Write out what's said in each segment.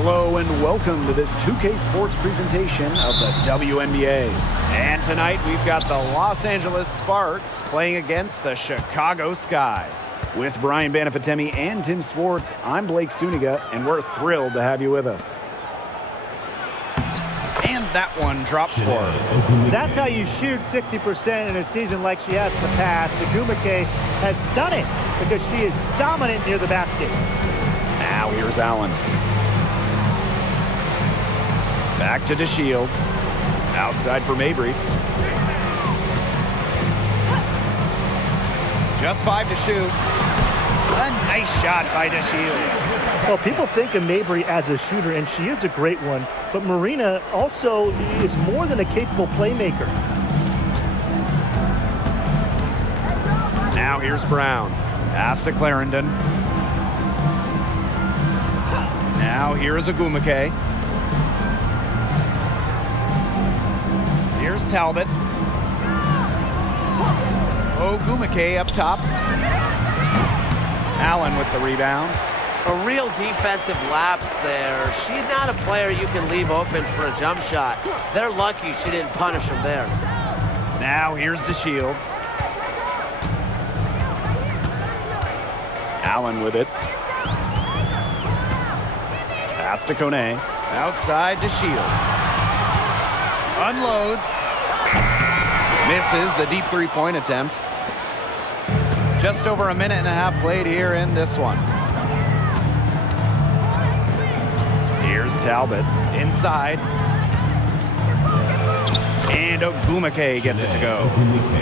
Hello and welcome to this 2K Sports presentation of the WNBA. And tonight we've got the Los Angeles Sparks playing against the Chicago Sky. With Brian Banafatemi and Tim Swartz, I'm Blake Suniga, and we're thrilled to have you with us. And that one drops for her. That's how you shoot 60% in a season like she has in the past. Agumake has done it because she is dominant near the basket. Now here's Allen. Back to DeShields. Outside for Mabry. Just 5 to shoot. A nice shot by DeShields. Well, people think of Mabry as a shooter, and she is a great one. But Marina also is more than a capable playmaker. Now here's Brown. Pass to Clarendon. Now here's Agumake. Here's Talbot. Agumake up top. Allen with the rebound. A real defensive lapse there. She's not a player you can leave open for a jump shot. They're lucky she didn't punish him there. Now here's DeShields. Allen with it. Pass to Kone. Outside DeShields. Unloads. Misses the deep three-point attempt. Just over a minute and a half played here in this one. Here's Talbot inside. And Agumake gets it to go.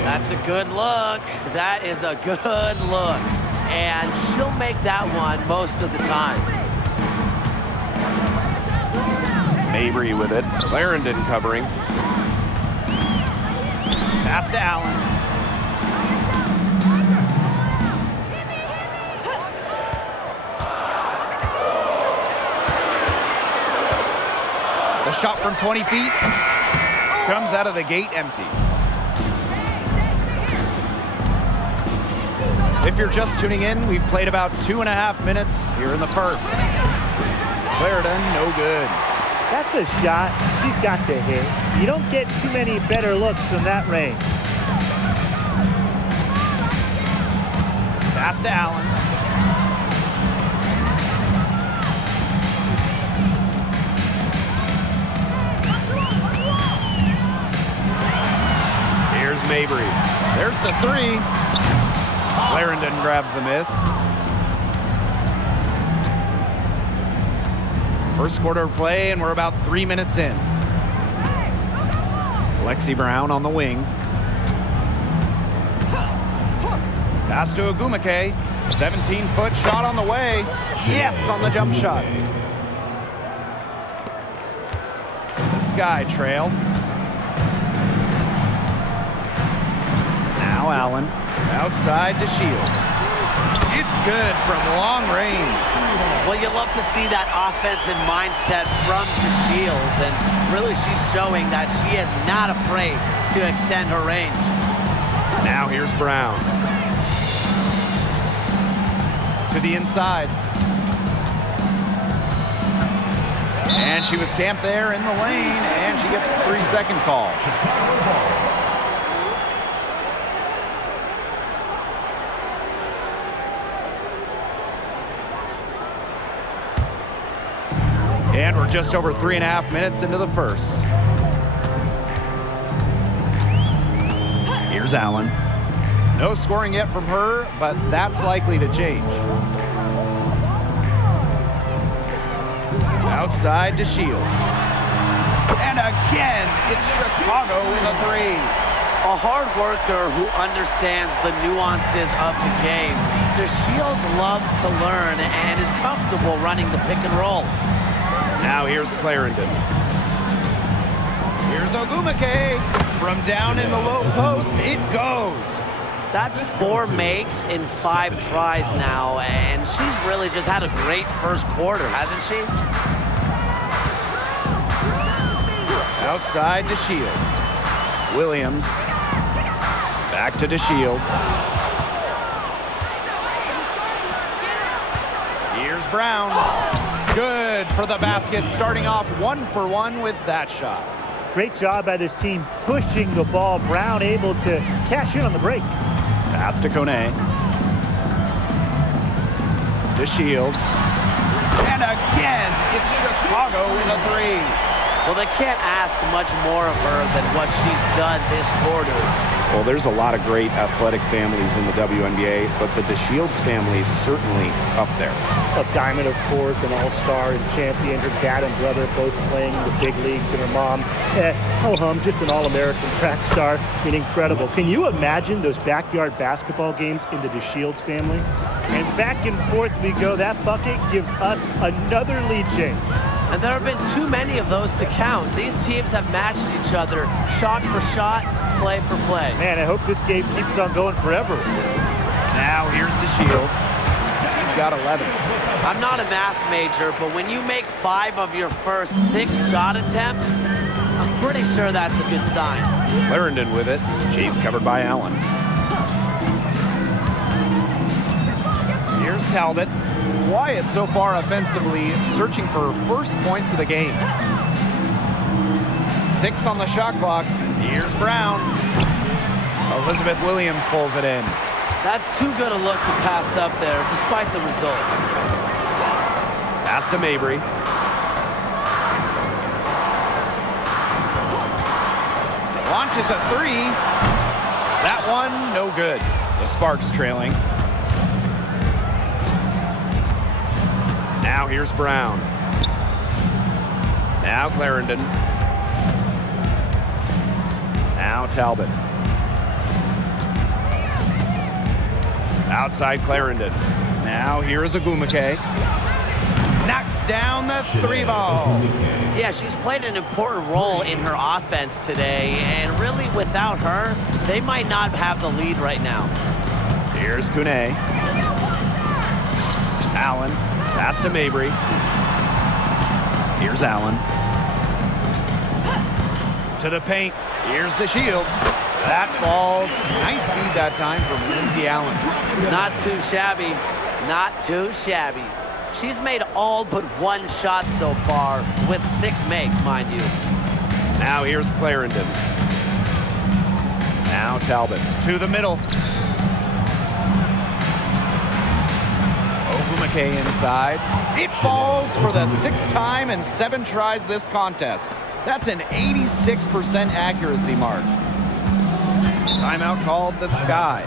That's a good look. That is a good look. And she'll make that one most of the time. Mabry with it. Clarendon covering. Pass to Allen. The shot from 20 feet comes out of the gate empty. If you're just tuning in, we've played about 2.5 minutes here in the first. Clarendon, no good. That's a shot she's got to hit. You don't get too many better looks from that range. Pass to Allen. Here's Mabry. There's the three. Clarendon grabs the miss. First quarter of play, and we're about 3 minutes in. Lexi Brown on the wing. Pass to Agumake. 17-foot shot on the way. Yes, on the jump shot. The Sky trail. Now Allen. Outside to Shields. It's good from long range. Well, you love to see that offensive mindset from DeShields, and really she's showing that she is not afraid to extend her range. Now here's Brown. To the inside. And she was camped there in the lane, and she gets the 3-second call. And we're just over 3.5 minutes into the first. Here's Allen. No scoring yet from her, but that's likely to change. Outside to Shields. And again, it's Chicago with a three. A hard worker who understands the nuances of the game. DeShields loves to learn and is comfortable running the pick and roll. Now here's Clarendon. Here's Agumake. From down in the low post, it goes. That's 4 makes in 5 tries now, and she's really just had a great first quarter, hasn't she? Outside to Shields. Williams. Back to DeShields. Here's Brown. Good for the basket, starting off 1 for 1 with that shot. Great job by this team pushing the ball. Brown able to cash in on the break. Pass to Kone. To Shields. And again, it's Chicago with a 3. Well, they can't ask much more of her than what she's done this quarter. Well, there's a lot of great athletic families in the WNBA, but the DeShields family is certainly up there. A Diamond, of course, an all-star and champion. Her dad and brother both playing in the big leagues, and her mom, just an all-American track star. I mean, incredible. Can you imagine those backyard basketball games in the DeShields family? And back and forth we go. That bucket gives us another lead change. And there have been too many of those to count. These teams have matched each other shot for shot, play for play. Man, I hope this game keeps on going forever. Now here's DeShields. He's got 11. I'm not a math major, but when you make 5 of your first 6 shot attempts, I'm pretty sure that's a good sign. Clarendon with it. She's covered by Allen. Here's Talbot. Wyatt so far offensively searching for first points of the game. 6 on the shot clock. Here's Brown. Elizabeth Williams pulls it in. That's too good a look to pass up there, despite the result. Pass to Mabry. Launches a 3. That one, no good. The Sparks trailing. Now here's Brown. Now Clarendon. Now Talbot. Outside Clarendon. Now here's Agumake. Knocks down the 3 ball. Yeah, she's played an important role in her offense today, and really without her, they might not have the lead right now. Here's Kune. Allen. Pass to Mabry. Here's Allen. To the paint. Here's DeShields. That falls. Nice feed that time from Lindsay Allen. Not too shabby. Not too shabby. She's made all but 1 shot so far, with 6 makes, mind you. Now here's Clarendon. Now Talbot. To the middle. Ogumake inside. It falls for the 6th time in 7 tries this contest. That's an 86% accuracy mark. Timeout called the Sky.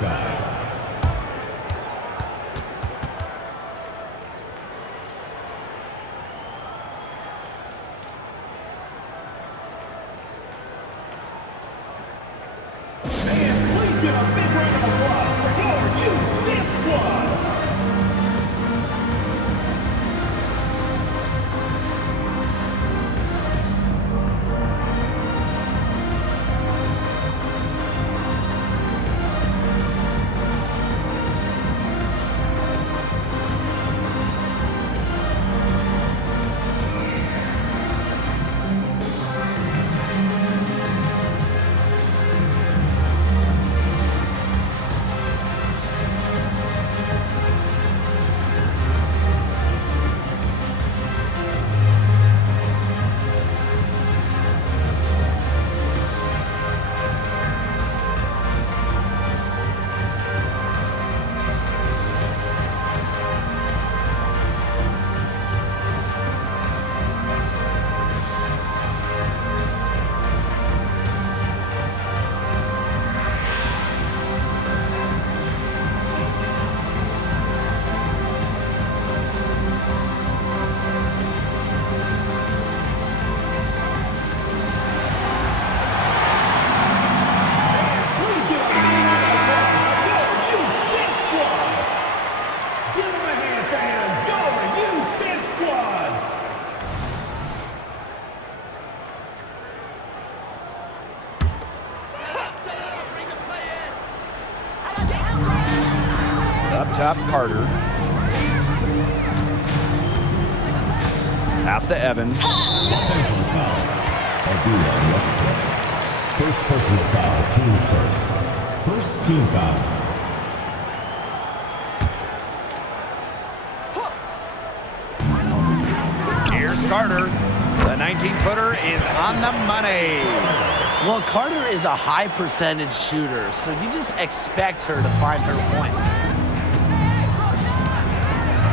Top Carter. Pass to Evans. Los Angeles foul. Avila West Coast. First personal foul, teams first. First team foul. 19-footer is on the money. Well, Carter is a high percentage shooter, so you just expect her to find her points.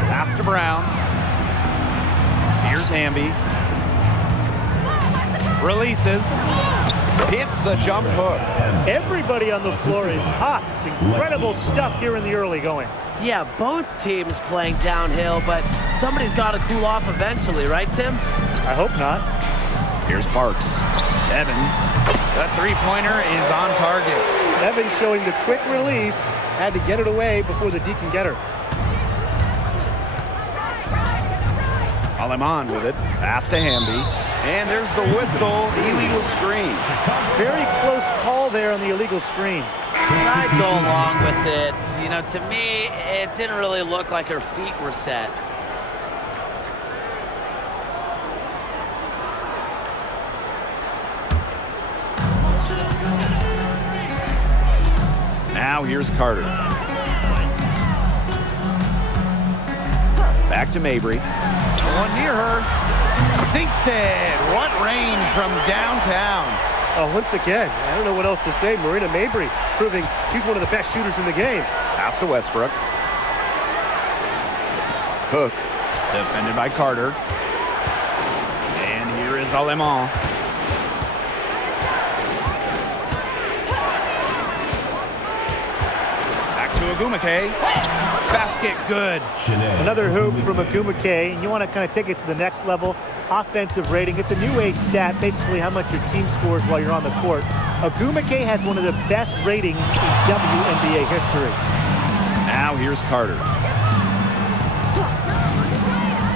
Pass to Brown. Here's Hamby. Releases. Hits the jump hook. Everybody on the floor is hot. It's incredible stuff here in the early going. Yeah, both teams playing downhill, but somebody's got to cool off eventually, right, Tim? I hope not. Here's Parks. Evans. The three-pointer is on target. Evans showing the quick release. Had to get it away before the D can get her. Aleman with it. Pass to Hamby. And there's the whistle. Illegal screen. Very close call there on the illegal screen. I'd go along with it. You know, to me, it didn't really look like her feet were set. Now here's Carter. Back to Mabry. One near her. Sinks it. What range from downtown. Oh, once again, I don't know what else to say. Marina Mabry proving she's one of the best shooters in the game. Pass to Westbrook. Cook. Defended by Carter. And here is Aleman. Back to Agumake. Basket good. Another hoop from Agumake, and you want to kind of take it to the next level. Offensive rating. It's a new age stat, basically how much your team scores while you're on the court. Agumake has one of the best ratings in WNBA history. Now here's Carter.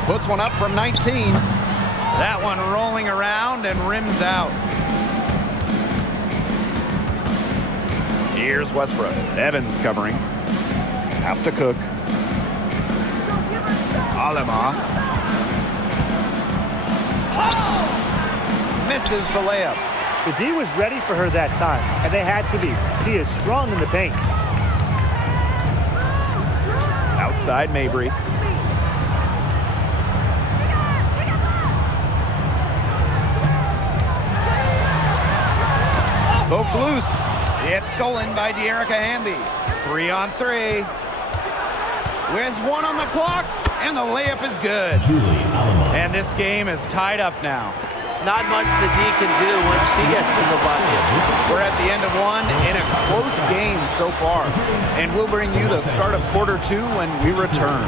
Puts one up from 19. That one rolling around and rims out. Here's Westbrook. Evans covering. Pass to Cook. Alema. Misses the layup. The D was ready for her that time, and they had to be. She is strong in the paint. Outside Mabry. Poked loose. It's stolen by De'Erica Hamby. 3-on-3. With one on the clock, and the layup is good. And this game is tied up now. Not much the D can do when she gets in the bucket. We're at the end of one in a close game so far. And we'll bring you the start of quarter two when we return.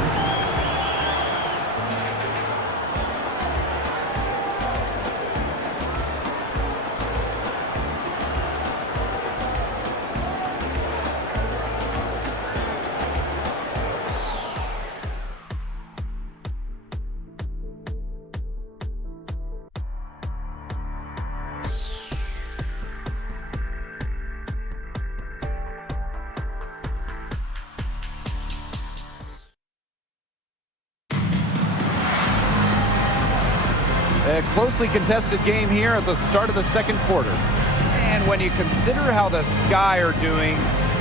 A closely contested game here at the start of the second quarter. And when you consider how the Sky are doing,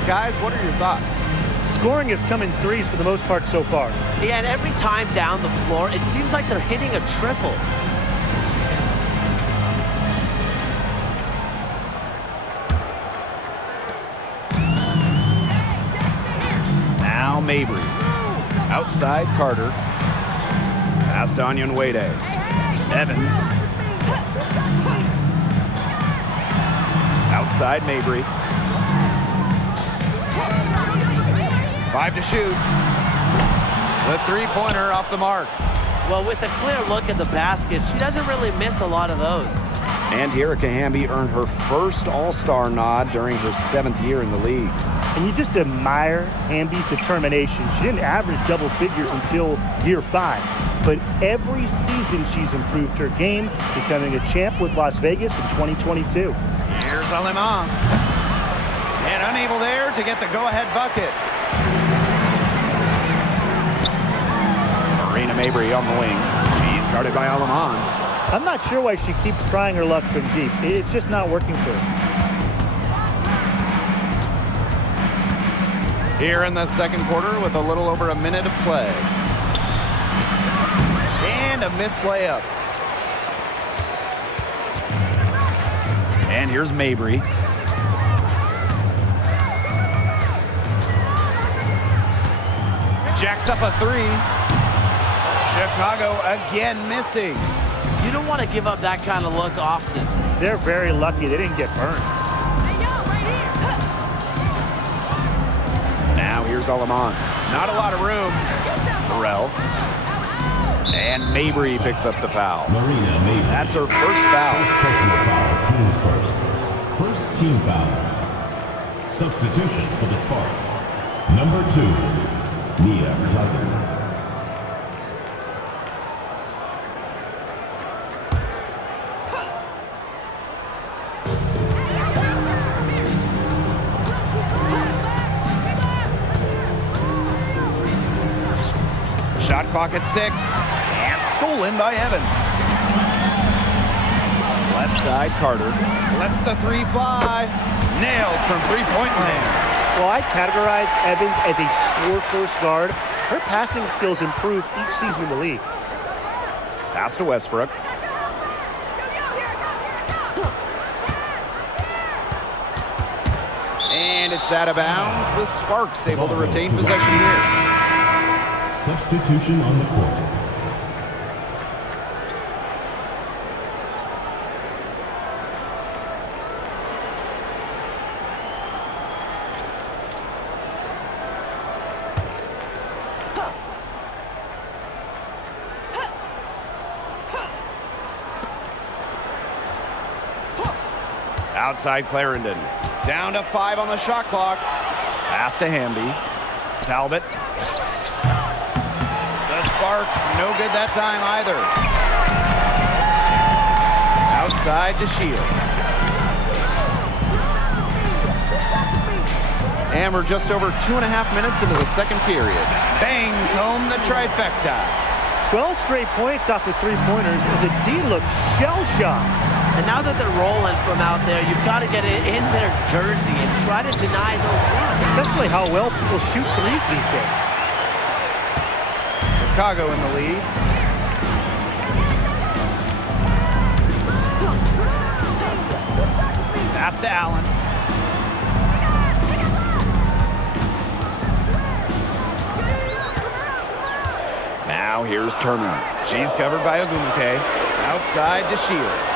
guys, what are your thoughts? Scoring is coming threes for the most part so far. Yeah, and every time down the floor, it seems like they're hitting a triple. Now Mabry. Outside Carter. Pass to Onyenwere. Evans. Outside Mabry. 5 to shoot. The three-pointer off the mark. Well, with a clear look at the basket, she doesn't really miss a lot of those. And De'Erica Hamby earned her first All-Star nod during her 7th year in the league. And you just admire Hamby's determination. She didn't average double figures until year 5. But every season she's improved her game, becoming a champ with Las Vegas in 2022. Here's Aleman. And unable there to get the go-ahead bucket. Marina Mabry on the wing. She's guarded by Aleman. I'm not sure why she keeps trying her luck from deep. It's just not working for her. Here in the second quarter with a little over a minute of play. And a missed layup. And here's Mabry. Jacks up a three. Chicago again missing. You don't want to give up that kind of look often. They're very lucky they didn't get burnt. Now here's Alamont. Not a lot of room. Burrell. And Mabry picks up the foul. Marina Mabry. That's her first foul. First personal foul, teams first. First team foul. Substitution for the Sparks. Number 2, Nia Cluggin. Shot clock at 6, and stolen by Evans. Left side, Carter lets the three fly. Nailed from three-point land. Well, I categorize Evans as a score-first guard. Her passing skills improve each season in the league. Pass to Westbrook. And it's out of bounds. The Sparks able to retain possession here. Substitution on the court. Outside Clarendon. Down to 5 on the shot clock. Pass to Hamby. Talbot. The Sparks, no good that time either. Outside to Shields. And we're just over 2.5 minutes into the second period. Bangs home the trifecta. 12 straight points off the three-pointers, and the D looked shell-shocked. And now that they're rolling from out there, you've got to get it in their jersey and try to deny those looks. Especially how well people shoot threes these days. Chicago in the lead. Pass to Allen. Now here's Turner. She's covered by Ogumake. Outside to Shields.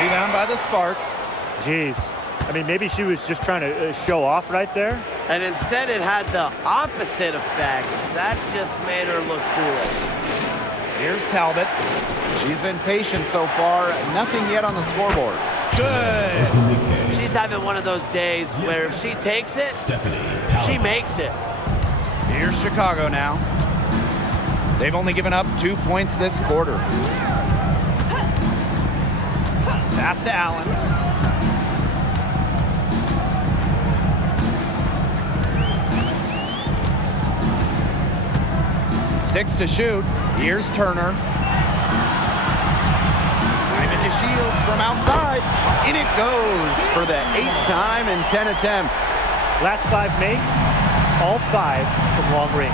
Rebound by the Sparks. Jeez. I mean, maybe she was just trying to show off right there. And instead it had the opposite effect. That just made her look foolish. Here's Talbot. She's been patient so far. Nothing yet on the scoreboard. Good. She's having one of those days where if she takes it, she makes it. Here's Chicago now. They've only given up 2 points this quarter. Pass to Allen. Six to shoot. Here's Turner. Diamond to Shields from outside. In it goes for the 8th time in 10 attempts. Last 5 makes, all 5 from long range.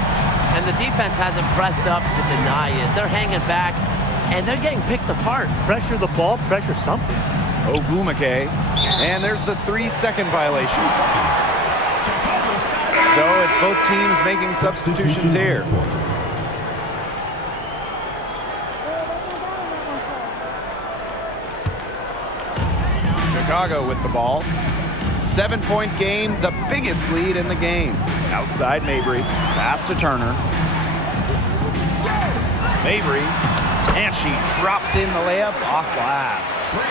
And the defense hasn't pressed up to deny it. They're hanging back, and they're getting picked apart. Pressure the ball, pressure something. Ogumake. And there's the 3-second violation. So it's both teams making substitutions here. Chicago with the ball. 7-point game, the biggest lead in the game. Outside Mabry. Pass to Turner. Mabry. And she drops in the layup off glass.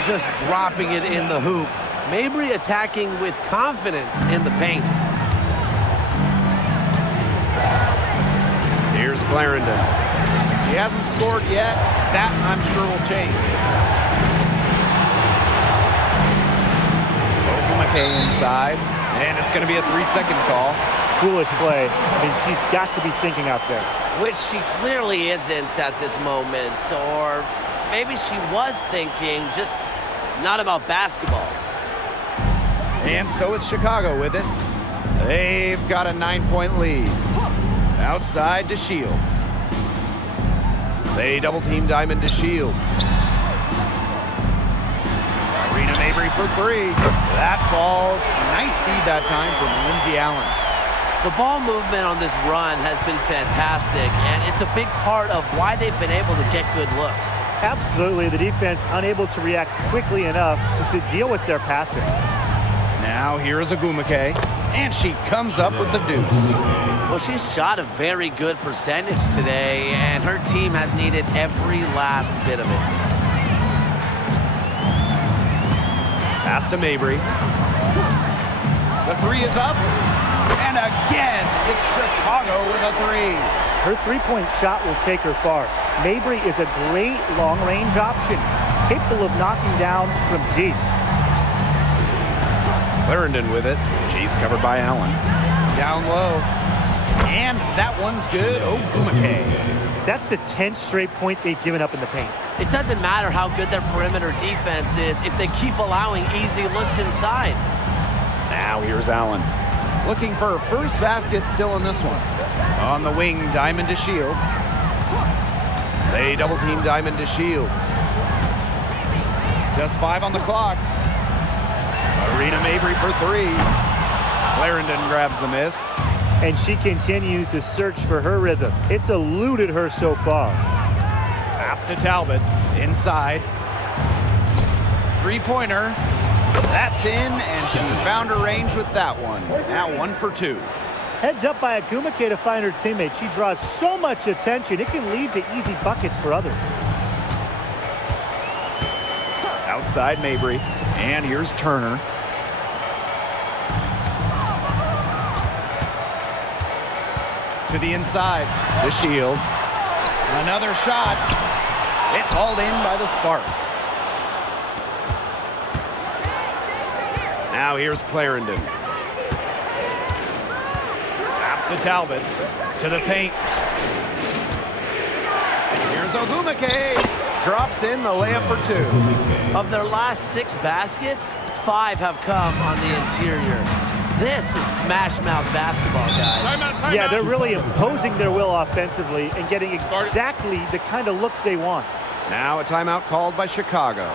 Just dropping it in the hoop. Mabry attacking with confidence in the paint. Here's Clarendon. He hasn't scored yet. That, I'm sure, will change. Ogumake inside. And it's going to be a 3-second call. Foolish play. I mean, she's got to be thinking out there. Which she clearly isn't at this moment. Or maybe she was thinking, just not about basketball. And so it's Chicago with it. They've got a 9-point lead. Outside to Shields. They double-team Diamond to Shields. Mabry for three. That falls. Nice feed that time from Lindsay Allen. The ball movement on this run has been fantastic, and it's a big part of why they've been able to get good looks. Absolutely, the defense unable to react quickly enough to deal with their passing. Now here's Agumake, and she comes up with the deuce. Well, she's shot a very good percentage today, and her team has needed every last bit of it. Pass to Mabry. The three is up, and again, it's Chicago with a three. Her three-point shot will take her far. Mabry is a great long-range option, capable of knocking down from deep. Clarendon with it. She's covered by Allen. Down low. And that one's good. Ogumake. That's the 10th straight point they've given up in the paint. It doesn't matter how good their perimeter defense is if they keep allowing easy looks inside. Now here's Allen. Looking for her first basket still in this one. On the wing, Diamond to Shields. They double team Diamond to Shields. Just 5 on the clock. Arena Mabry for three. Clarendon grabs the miss. And she continues to search for her rhythm. It's eluded her so far. Pass to Talbot. Inside. Three-pointer. That's in, and she found her range with that one. Now 1 for 2. Heads up by Agumake to find her teammate. She draws so much attention, it can lead to easy buckets for others. Outside Mabry. And here's Turner. To the inside. The Shields. Another shot. It's hauled in by the Sparks. Now here's Clarendon. Pass to Talbot. To the paint. Here's Ogumake. Drops in the layup for two. Of their last 6 baskets, 5 have come on the interior. This is smash-mouth basketball, guys. Yeah, they're really imposing their will offensively and getting exactly the kind of looks they want. Now a timeout called by Chicago.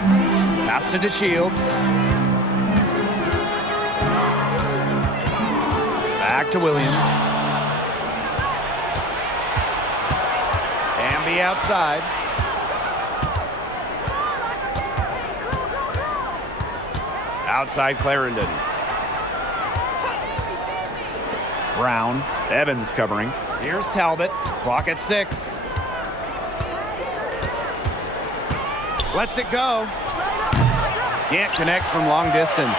Pass to DeShields. Back to Williams. Amby outside. Outside Clarendon. Brown. Evans covering. Here's Talbot. Clock at 6. Lets it go. Can't connect from long distance.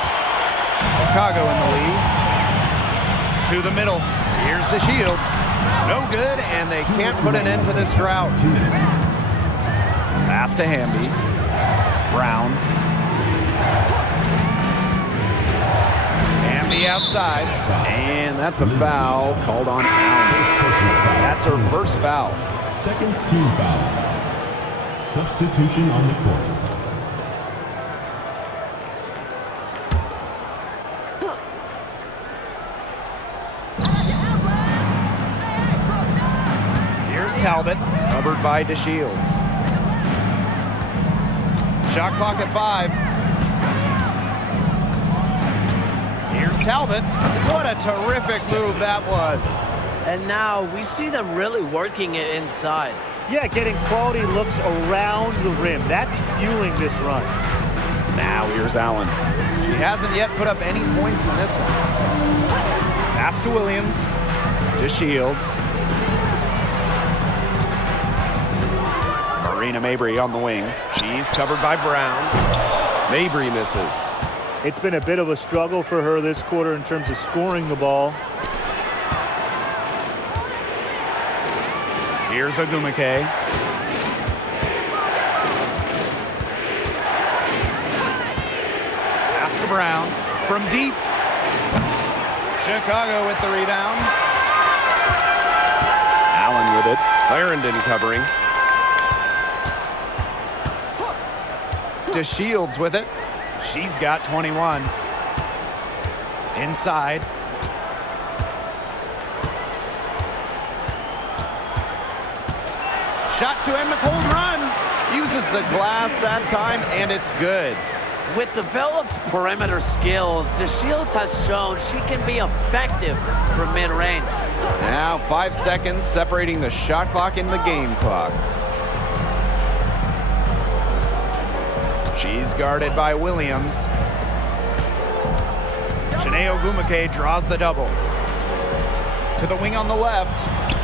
Chicago in the lead. To the middle. Here's DeShields. No good, and they can't put an end to this drought. 2 minutes. Pass to Hamby. Brown. the outside, and that's a foul called on Allen. That's her first foul. Second team foul. Substitution on the court. Here's Talbot, covered by DeShields. Shot clock at 5. Here's Talbot. What a terrific move that was. And now we see them really working it inside. Yeah, getting quality looks around the rim. That's fueling this run. Now here's Allen. She hasn't yet put up any points in this one. Pass to Williams. DeShields. Marina Mabry on the wing. She's covered by Brown. Mabry misses. It's been a bit of a struggle for her this quarter in terms of scoring the ball. Here's Ogumake. Pass to Brown. From deep. Chicago with the rebound. Allen with it. Clarendon covering. DeShields with it. She's got 21. Inside. Shot to end the cold run. Uses the glass that time, and it's good. With developed perimeter skills, DeShields has shown she can be effective from mid-range. Now 5 seconds separating the shot clock and the game clock. She's guarded by Williams. Shanae Ogumake draws the double. To the wing on the left.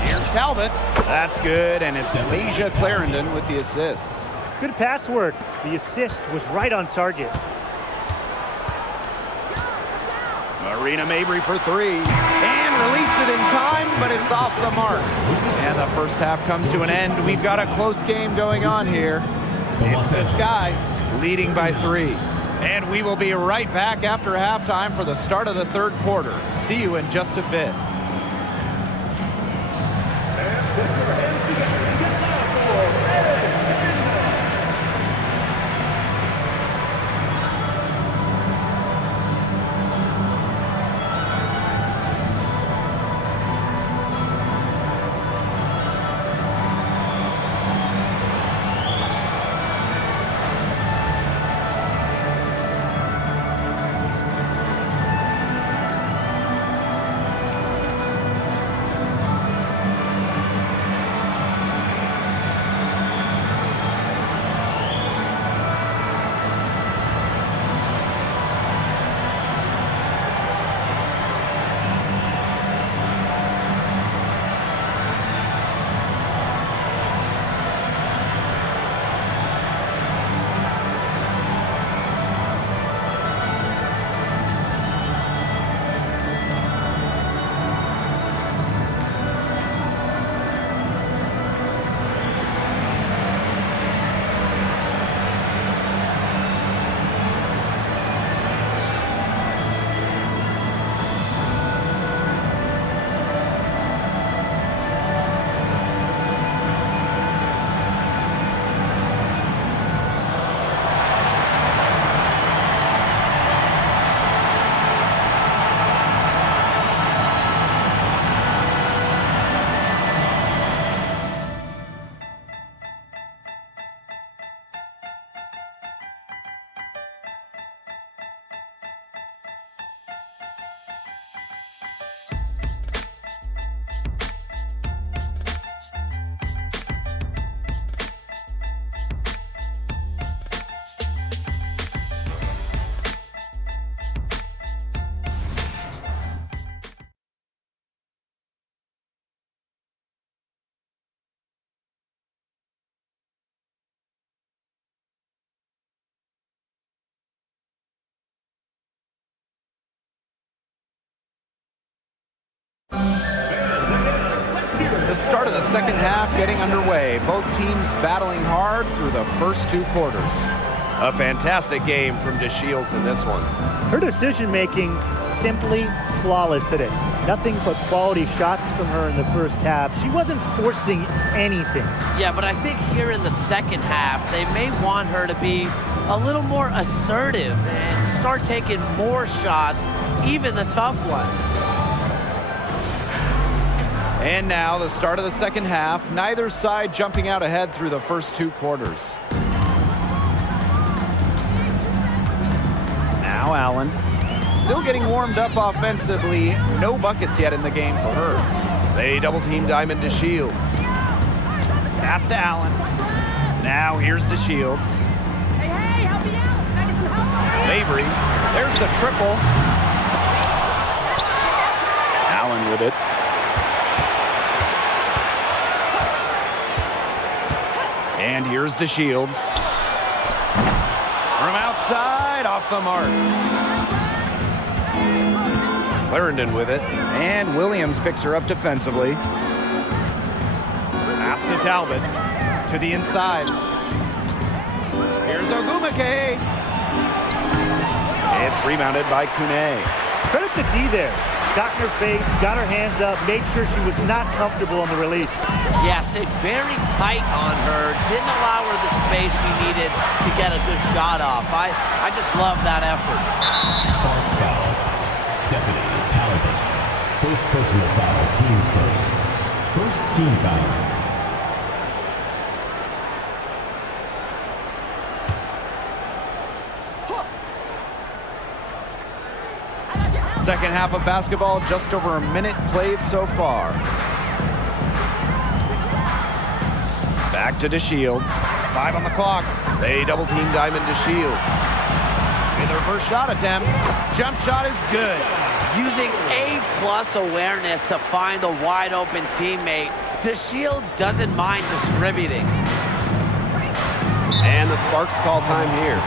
Here's Talbot. That's good, and it's Asia Clarendon with the assist. Good pass work. The assist was right on target. Marina Mabry for 3. And released it in time, but it's off the mark. And the first half comes to an end. We've got a close game going on here. It's this guy leading by 3. And we will be right back after halftime for the start of the third quarter. See you in just a bit. The start of the second half getting underway. Both teams battling hard through the first 2 quarters. A fantastic game from DeShields in this one. Her decision-making simply flawless today. Nothing but quality shots from her in the first half. She wasn't forcing anything. Yeah, but I think here in the second half, they may want her to be a little more assertive and start taking more shots, even the tough ones. And now the start of the second half. Neither side jumping out ahead through the first 2 quarters. Now Allen. Still getting warmed up offensively. No buckets yet in the game for her. They double team Diamond to Shields. Pass to Allen. Now here's to Shields. Hey, help me out. Can I get some help? Mabry. There's the triple. Allen with it. And here's to Shields. From outside, off the mark. Clarendon with it, and Williams picks her up defensively. Pass to Talbot, to the inside. Here's Ogumake. It's rebounded by Kune. Credit to D there. Got in her face, got her hands up, made sure she was not comfortable on the release. Yeah, stayed very tight on her, didn't allow her the space she needed to get a good shot off. I just love that effort. Sparks foul. Stephanie Talbot. First personal foul, teams first. First team foul. Second half of basketball, just over a minute played so far. Back to DeShields. 5 on the clock. They double team Diamond DeShields. In their first shot attempt. Jump shot is good. Using A+ awareness to find the wide open teammate, DeShields doesn't mind distributing. And the Sparks call time here.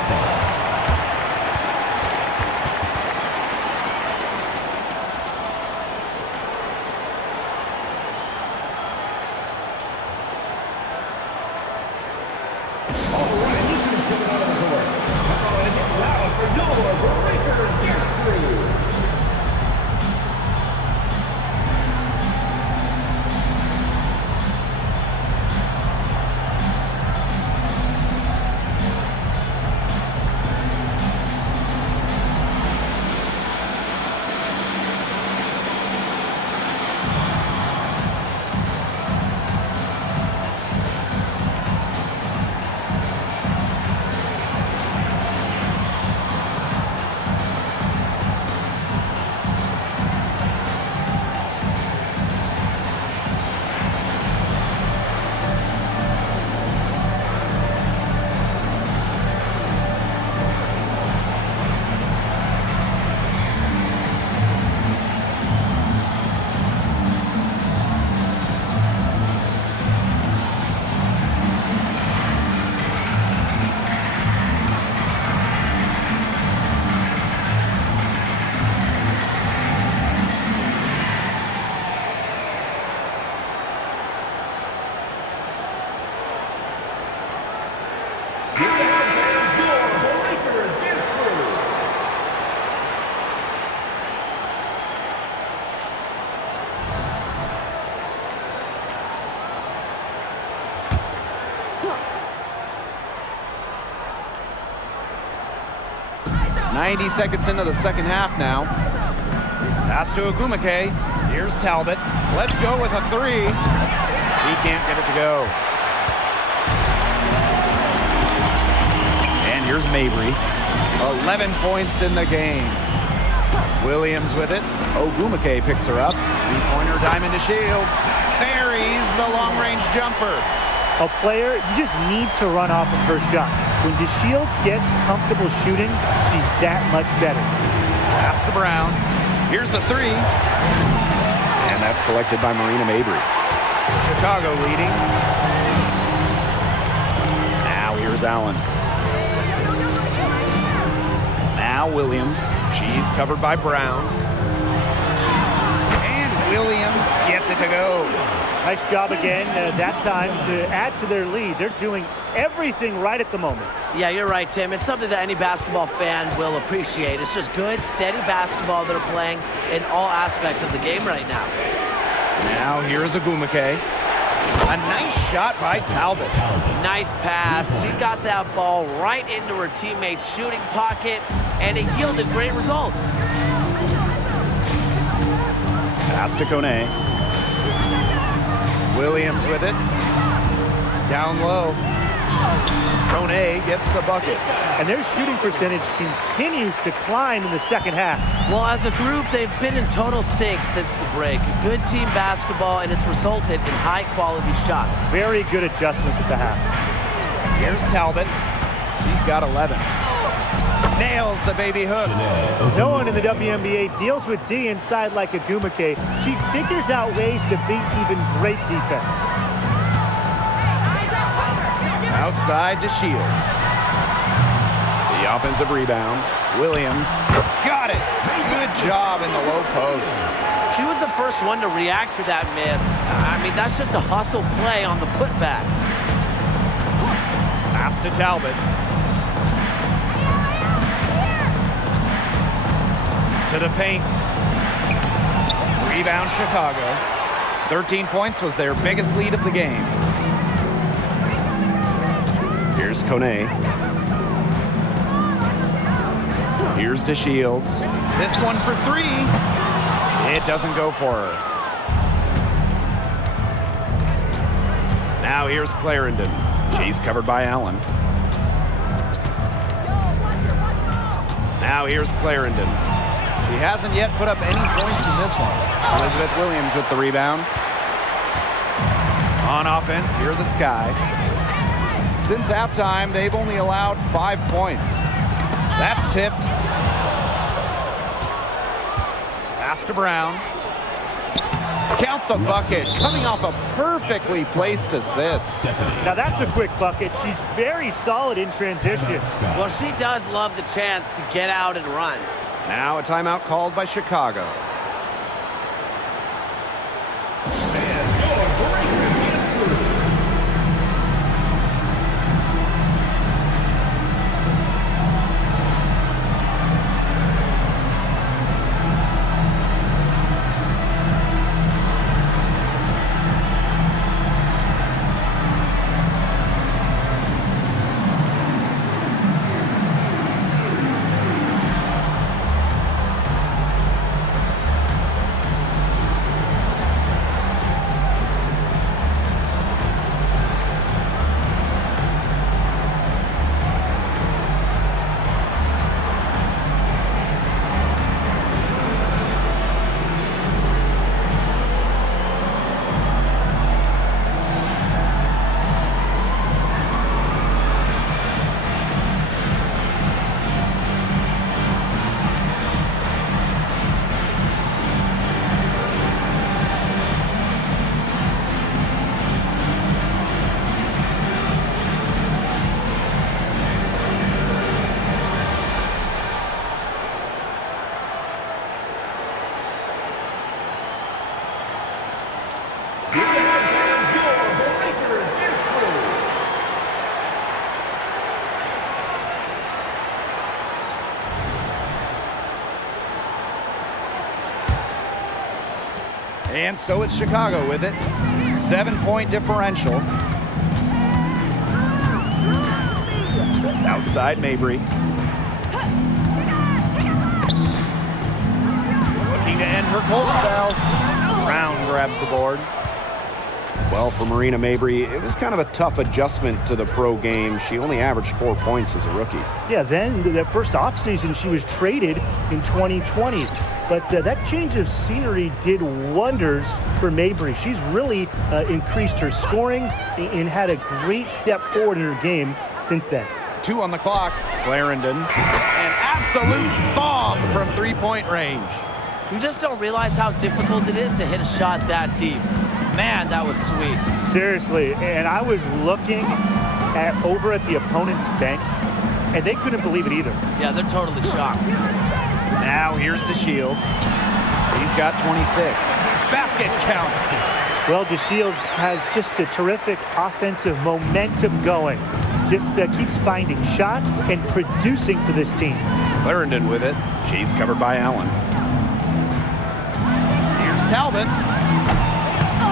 .90 seconds into the second half now. Pass to Ogumake. Here's Talbot. Let's go with a 3. He can't get it to go. And here's Mabry. 11 points in the game. Williams with it. Ogumake picks her up. 3-pointer Diamond to Shields. Buries the long-range jumper. A player, you just need to run off of her shot. When DeShields gets comfortable shooting, she's that much better. Pass to Brown. Here's the 3. And that's collected by Marina Mabry. Chicago leading. Now here's Allen. Now Williams. She's covered by Brown. And Williams gets it to go. Nice job again that time to add to their lead. They're doing everything right at the moment. Yeah, you're right, Tim. It's something that any basketball fan will appreciate. It's just good, steady basketball they're playing in all aspects of the game right now. Now here's Agumake. A nice shot by Talbot. Nice pass. She got that ball right into her teammate's shooting pocket, and it yielded great results. Pass to Kone. Williams with it. Down low. Kone gets the bucket. And their shooting percentage continues to climb in the second half. Well, as a group, they've been in total sync since the break. Good team basketball, and it's resulted in high-quality shots. Very good adjustments at the half. Here's Talbot. She's got 11. Nails the baby hook. No one in the WNBA deals with D inside like Agumake. She figures out ways to beat even great defense. Outside to Shields. The offensive rebound. Williams got it. Good job in the low post. She was the first one to react to that miss. I mean, that's just a hustle play on the putback. Pass to Talbot. To the paint. Rebound Chicago. 13 points was their biggest lead of the game. Here's Kone. Here's DeShields. This one for three. It doesn't go for her. Now here's Clarendon. She's covered by Allen. Now here's Clarendon. She hasn't yet put up any points in this one. Elizabeth Williams with the rebound. On offense, here are the Sky. Since halftime, they've only allowed 5 points. That's tipped. Pass to Brown. Count the bucket, coming off a perfectly placed assist. Now that's a quick bucket. She's very solid in transition. Well, she does love the chance to get out and run. Now a timeout called by Chicago. And so it's Chicago with it. 7-point differential. Outside Mabry. Looking to end her cold spell. Brown grabs the board. Well, for Marina Mabry, it was kind of a tough adjustment to the pro game. She only averaged 4 points as a rookie. Yeah, then the first offseason, she was traded in 2020. But that change of scenery did wonders for Mabry. She's really increased her scoring and had a great step forward in her game since then. 2 on the clock. Clarendon. An absolute bomb from three-point range. You just don't realize how difficult it is to hit a shot that deep. Man, that was sweet. Seriously, and I was looking over at the opponent's bench, and they couldn't believe it either. Yeah, they're totally shocked. Now here's DeShields. He's got 26. basket counts. Well, DeShields has just a terrific offensive momentum going. Just keeps finding shots and producing for this team. Clarendon with it. She's covered by Allen. Here's Talbot.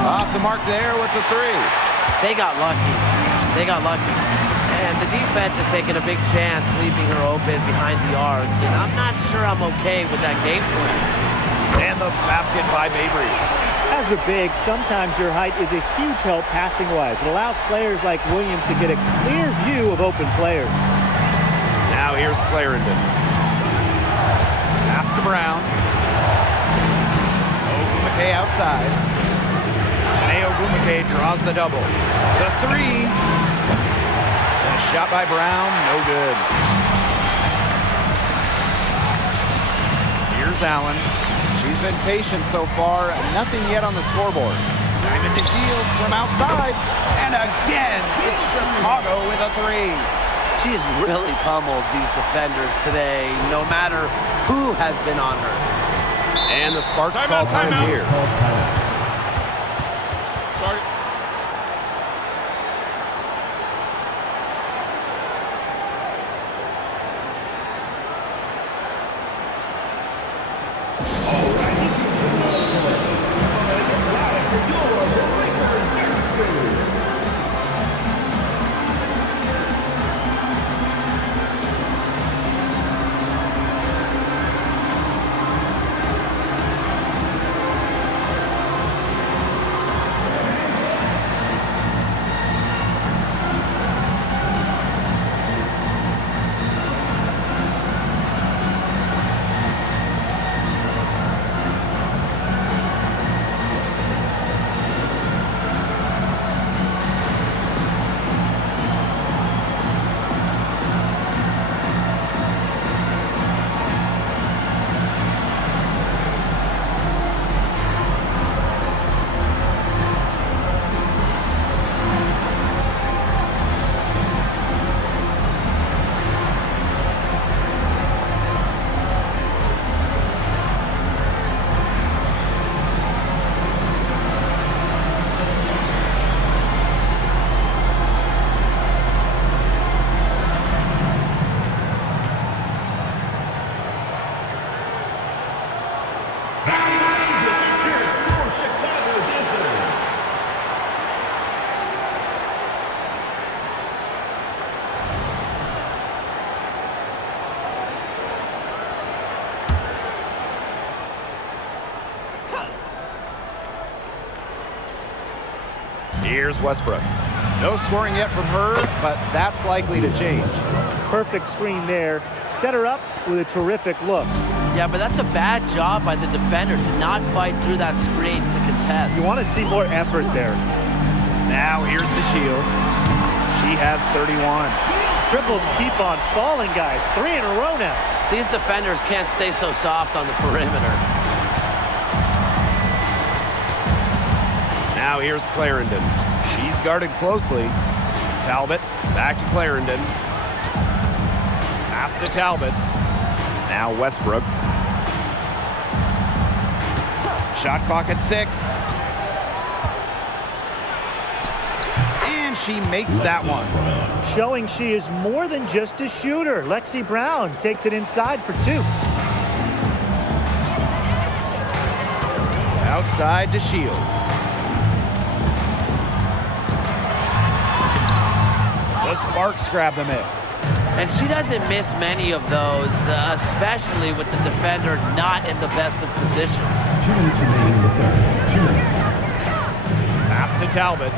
Off the mark there with the three. They got lucky. They got lucky. And the defense is taking a big chance, leaving her open behind the arc. And I'm not sure I'm okay with that game plan. And the basket by Mabry. As a big, sometimes your height is a huge help passing-wise. It allows players like Williams to get a clear view of open players. Now here's Clarendon. Pass to Brown. Ogumake outside. Shanae Ogumake draws the double. The three. And a shot by Brown, no good. Here's Allen. She's been patient so far, nothing yet on the scoreboard. Diamond to Shields from outside, and again, it's Chicago with a three. She's really pummeled these defenders today, no matter who has been on her. And the Sparks call time here. Sorry. Here's Westbrook. No scoring yet from her, but that's likely to change. Perfect screen there. Set her up with a terrific look. Yeah, but that's a bad job by the defender to not fight through that screen to contest. You want to see more effort there. Now here's DeShields. She has 31. Triples keep on falling, guys. 3 in a row now. These defenders can't stay so soft on the perimeter. Now here's Clarendon. She's guarded closely. Talbot back to Clarendon. Pass to Talbot. Now Westbrook. Shot clock at 6. And she makes that one. Showing she is more than just a shooter. Lexi Brown takes it inside for 2. Outside to Shields. The Sparks grab the miss. And she doesn't miss many of those, especially with the defender not in the best of positions. 2 minutes remaining in the third. 2 minutes. Pass to Talbot.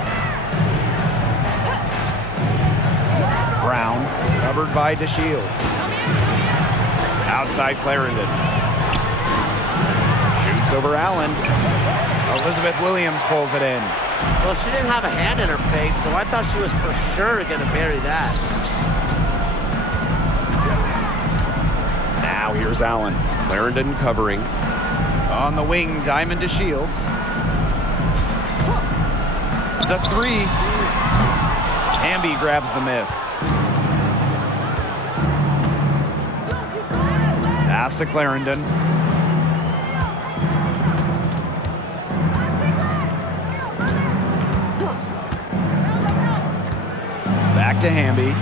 Brown, covered by DeShields. Outside Clarendon. Shoots over Allen. Elizabeth Williams pulls it in. Well, she didn't have a hand in her face, so I thought she was for sure going to bury that. Now here's Allen. Clarendon covering. On the wing, Diamond to Shields. The 3. Hamby grabs the miss. Pass to Clarendon. Back to Hamby.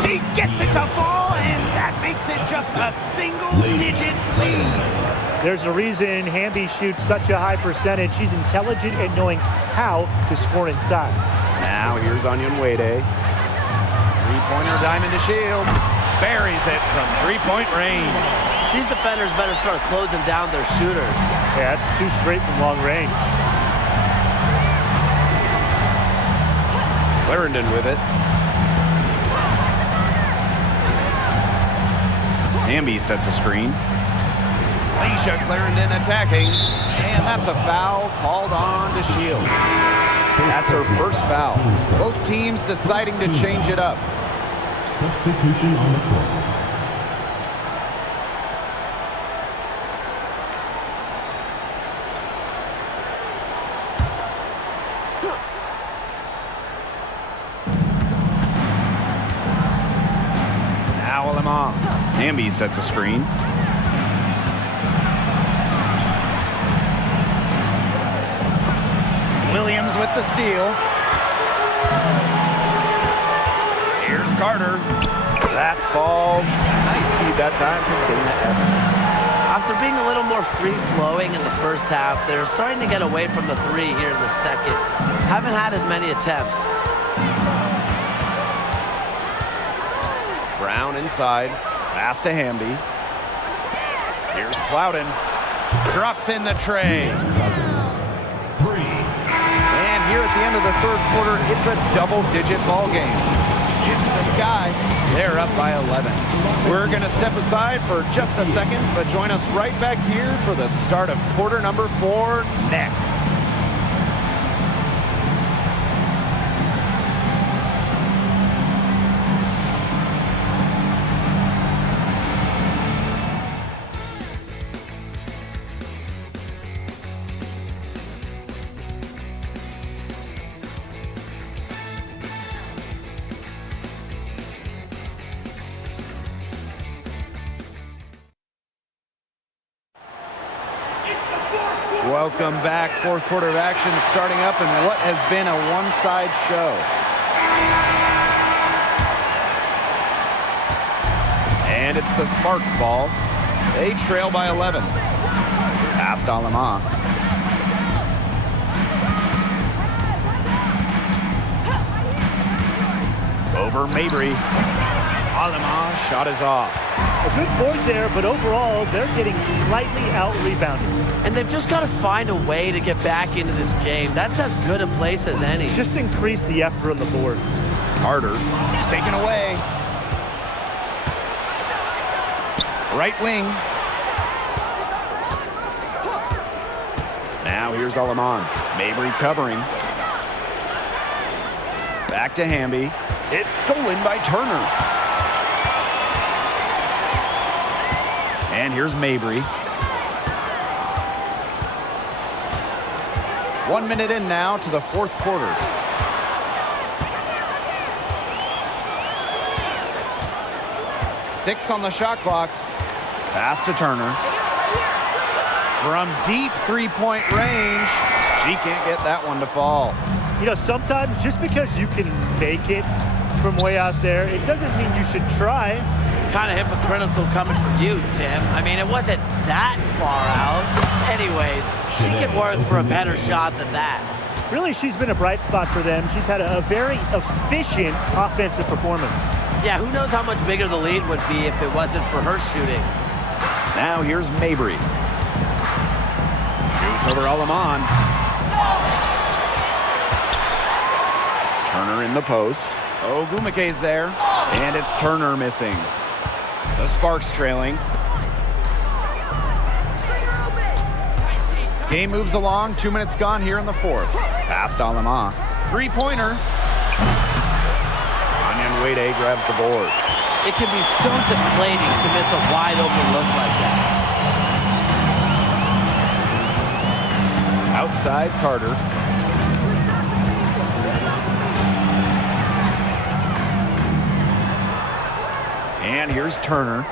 She gets it to fall, and that makes it just a single-digit lead. There's a reason Hamby shoots such a high percentage. She's intelligent at knowing how to score inside. Now here's Onyenwede. Three-pointer diamond to Shields. Buries it from three-point range. These defenders better start closing down their shooters. Yeah, that's two straight from long range. Clarendon with it. Hamby sets a screen. Alicia Clarendon attacking. And that's a foul called on to Shields. That's her first foul. Both teams deciding to change it up. Substitution on the court. Now Alamah. Hamby sets a screen. Williams with the steal. Here's Carter. That falls. Nice feed that time from Dana Evans. After being a little more free-flowing in the first half, they're starting to get away from the three here in the second. Haven't had as many attempts. Brown inside. Pass to Hamby. Here's Clouden. Drops in the tray. And here at the end of the third quarter, it's a double-digit ball game. It's the Sky. They're up by 11. We're going to step aside for just a second, but join us right back here for the start of quarter number 4 next. Welcome back. Fourth quarter of action starting up in what has been a one-side show. And it's the Sparks ball. They trail by 11. Past Alamah. Over Mabry. Alamah shot is off. A good board there, but overall, they're getting slightly out-rebounded. And they've just got to find a way to get back into this game. That's as good a place as any. Just increase the effort on the boards. Carter taken away. Right wing. Now here's Alamah. Mabry covering. Back to Hamby. It's stolen by Turner. And here's Mabry. 1 minute in now to the fourth quarter. Six on the shot clock. Pass to Turner. From deep three-point range, she can't get that one to fall. You know, sometimes just because you can make it from way out there, it doesn't mean you should try. Kind of hypocritical coming from you, Tim. I mean, it wasn't that far out. Anyways, she could work for a better shot than that. Really, she's been a bright spot for them. She's had a very efficient offensive performance. Yeah, who knows how much bigger the lead would be if it wasn't for her shooting. Now here's Mabry. Shoots over Alamah. Turner in the post. Ogumeke's there. And it's Turner missing. The Sparks trailing. Game moves along. 2 minutes gone here in the fourth. Past Alamah. Three-pointer. Onyenwede grabs the board. It can be so deflating to miss a wide-open look like that. Outside Carter. And here's Turner.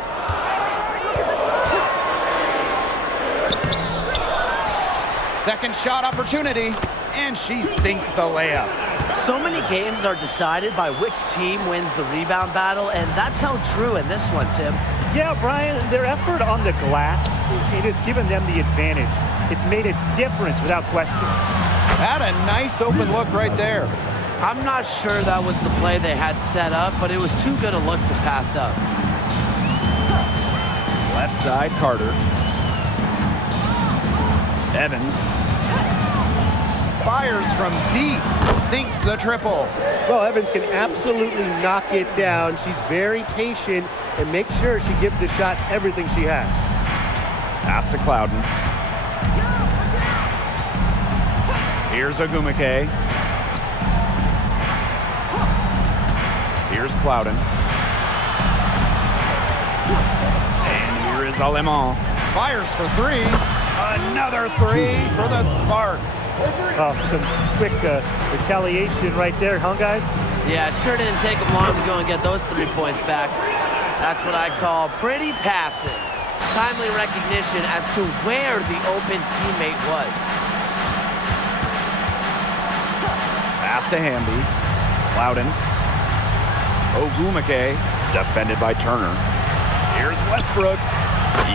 Second shot opportunity, and she sinks the layup. So many games are decided by which team wins the rebound battle, and that's held true in this one, Tim. Yeah, Brian, their effort on the glass, it has given them the advantage. It's made a difference without question. Had a nice open look right there. I'm not sure that was the play they had set up, but it was too good a look to pass up. Left side, Carter. Evans. Fires from deep. Sinks the triple. Well, Evans can absolutely knock it down. She's very patient and makes sure she gives the shot everything she has. Pass to Clouden. Here's Ogumike. Here's Clouden. And here is Alemán. Fires for three. Another three for the Sparks. Oh, some quick retaliation right there, huh, guys? Yeah, it sure didn't take them long to go and get those 3 points back. That's what I call pretty passive. Timely recognition as to where the open teammate was. Pass to Hamby. Clouden. Ogumike. Defended by Turner. Here's Westbrook.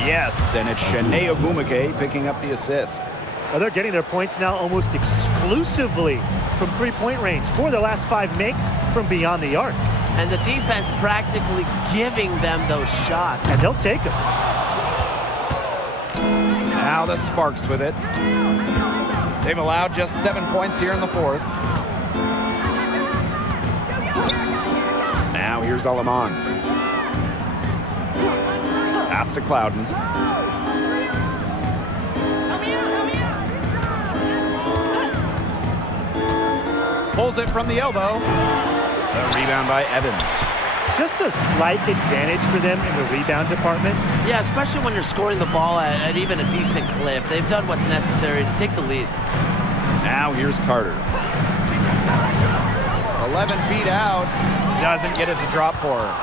Yes, and it's Shanae Ogumike picking up the assist. Well, they're getting their points now almost exclusively from three-point range. 4 of their last 5 makes from beyond the arc. And the defense practically giving them those shots. And they'll take them. Now the Sparks with it. They've allowed just 7 points here in the fourth. Now here's Alemán. Pass to Clouden. Pulls it from the elbow. The rebound by Evans. Just a slight advantage for them in the rebound department. Yeah, especially when you're scoring the ball at even a decent clip. They've done what's necessary to take the lead. Now here's Carter. 11 feet out. Doesn't get it to drop for her.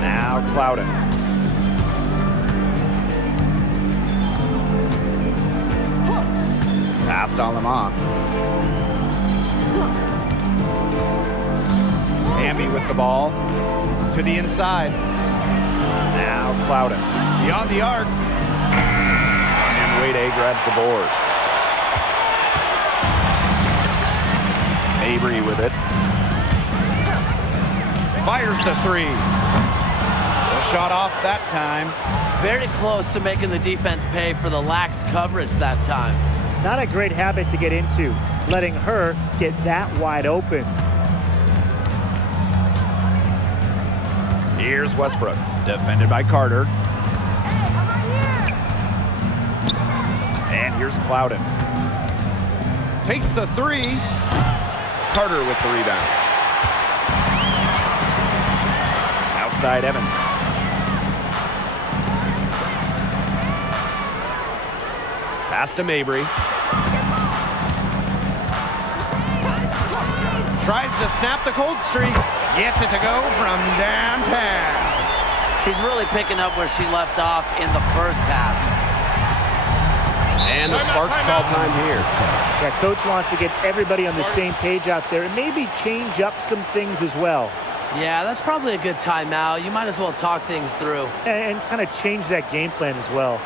Now Clouden. Past Alemán. Hamby with the ball. To the inside. Now Clouden. Beyond the arc. And Wade grabs the board. Mabry with it. Fires the three. The shot off that time. Very close to making the defense pay for the lax coverage that time. Not a great habit to get into, letting her get that wide open. Here's Westbrook, defended by Carter. And here's Clouden. Takes the three. Carter with the rebound. Outside Evans. Pass to Mabry. Tries to snap the cold streak. Gets it to go from downtown. She's really picking up where she left off in the first half. And the Sparks call time here. Yeah, coach wants to get everybody on the same page out there and maybe change up some things as well. Yeah, that's probably a good timeout. You might as well talk things through. And kind of change that game plan as well.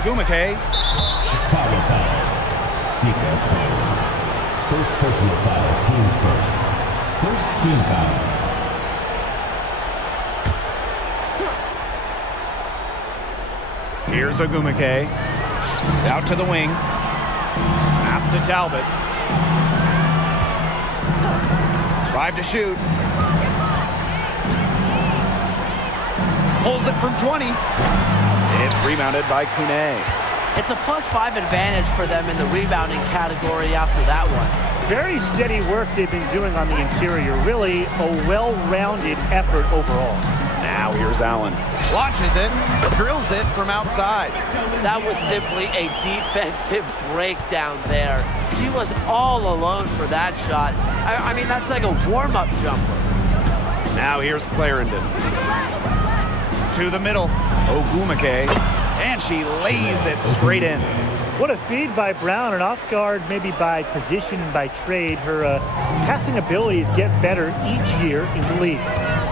Ogumake. Chicago foul. CROSSPLAY. First personal foul. Teams first. First team foul. Here's Ogumake. Out to the wing. Pass to Talbot. 5 to shoot. Pulls it from 20. It's rebounded by Kune. It's a +5 advantage for them in the rebounding category after that one. Very steady work they've been doing on the interior. Really a well-rounded effort overall. Now here's Allen. Launches it, drills it from outside. That was simply a defensive breakdown there. She was all alone for that shot. I mean, that's like a warm-up jumper. Now here's Clarendon. To the middle, Ogumake, and she lays it straight in. What a feed by Brown, and off guard maybe by position and by trade. Her passing abilities get better each year in the league.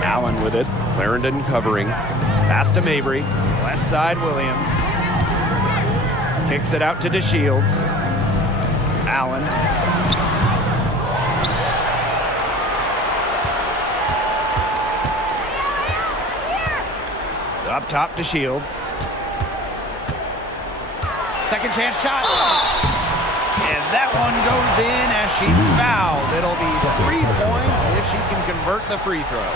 Allen with it, Clarendon covering. Pass to Mabry, left side Williams. Kicks it out to DeShields. Allen. Up top to Shields. Second chance shot. And that one goes in as she's fouled. It'll be 3 points if she can convert the free throw.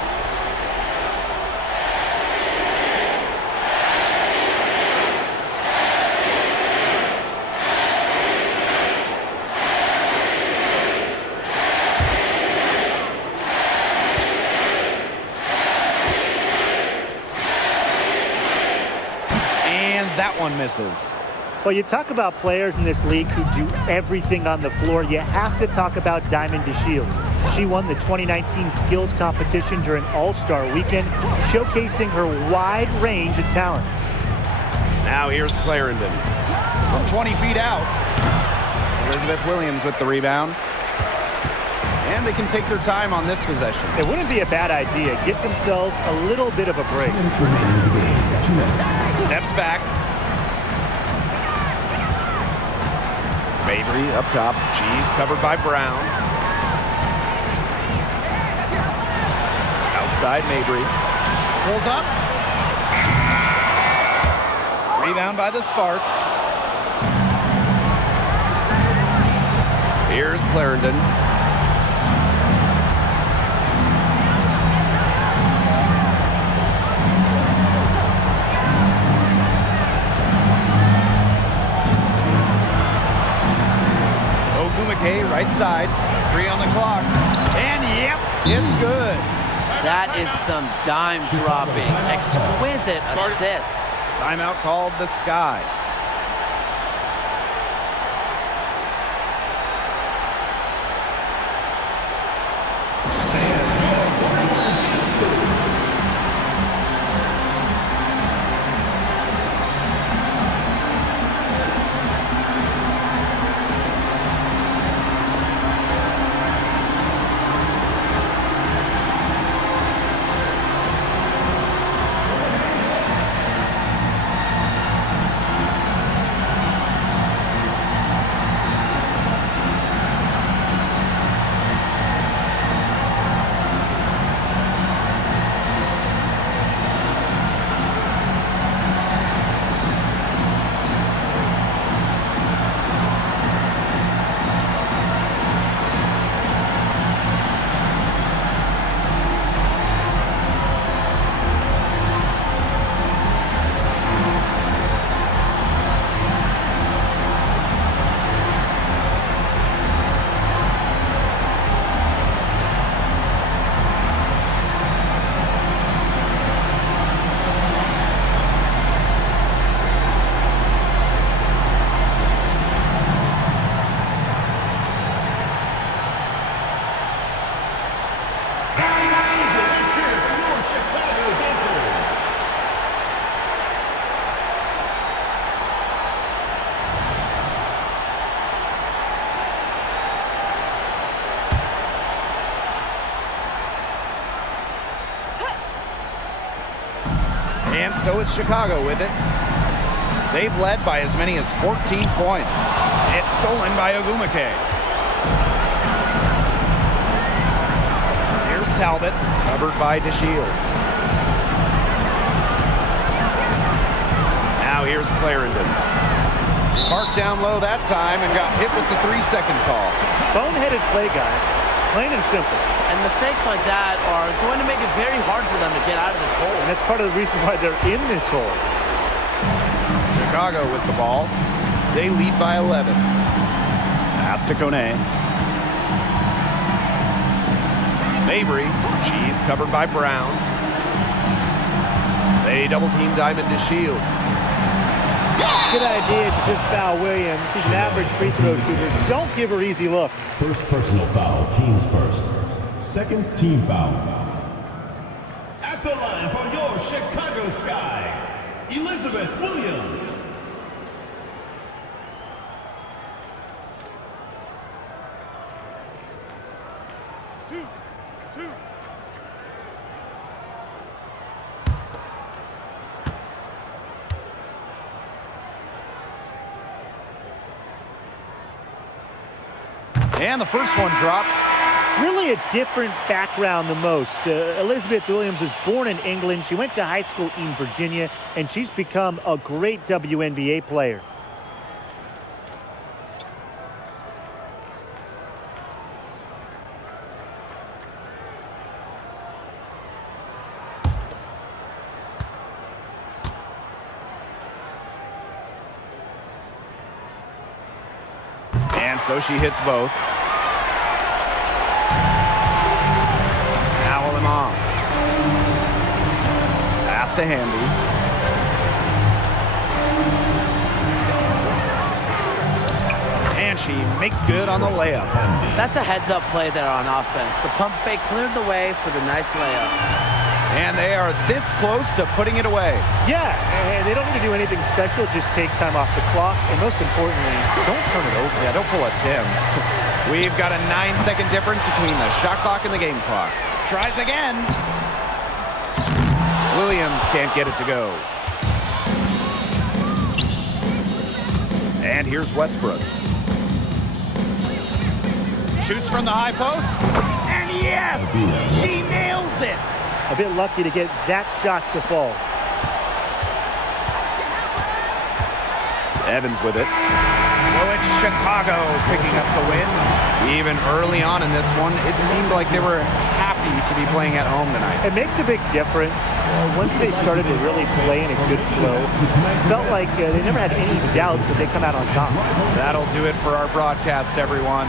That one misses. Well, you talk about players in this league who do everything on the floor. You have to talk about Diamond DeShields. She won the 2019 skills competition during All-Star Weekend, showcasing her wide range of talents. Now here's Clarendon. From 20 feet out, Elizabeth Williams with the rebound. And they can take their time on this possession. It wouldn't be a bad idea. Get themselves a little bit of a break. Steps back. Mabry up top. She's covered by Brown. Outside Mabry. Pulls up. Rebound by the Sparks. Here's Clarendon. Ogumake, right side, 3 on the clock, and yep, it's good. That is some dime dropping, exquisite assist. Timeout called the Sky. And so it's Chicago with it. They've led by as many as 14 points. It's stolen by Ogumake. Here's Talbot, covered by DeShields. Now here's Clarendon. Parked down low that time and got hit with the 3-second call. Boneheaded play, guys. Plain and simple. And mistakes like that are going to make it very hard for them to get out of this hole. And that's part of the reason why they're in this hole. Chicago with the ball. They lead by 11. Pass to Kone. Mabry. She's covered by Brown. They double team Diamond DeShields. Good idea to just foul Williams. She's an average free throw shooter. Don't give her easy looks. First personal foul, teams first. Second team foul. At the line for your Chicago Sky, Elizabeth Williams. Two. And the first one drops. Really a different background than most. Elizabeth Williams was born in England. She went to high school in Virginia, and she's become a great WNBA player. And so she hits both. Foul them on. Pass to Hamby. And she makes good on the layup. That's a heads-up play there on offense. The pump fake cleared the way for the nice layup. And they are this close to putting it away. Yeah, and they don't need to do anything special. Just take time off the clock. And most importantly, don't turn it over. Yeah, don't pull a Tim. We've got a 9-second difference between the shot clock and the game clock. Tries again. Williams can't get it to go. And here's Westbrook. Shoots from the high post. And yes, she nails it. A bit lucky to get that shot to fall. Evans with it. So it's Chicago picking up the win. Even early on in this one, it seemed like they were happy to be playing at home tonight. It makes a big difference. Once they started to really play in a good flow, it felt like they never had any doubts that they'd come out on top. That'll do it for our broadcast, everyone.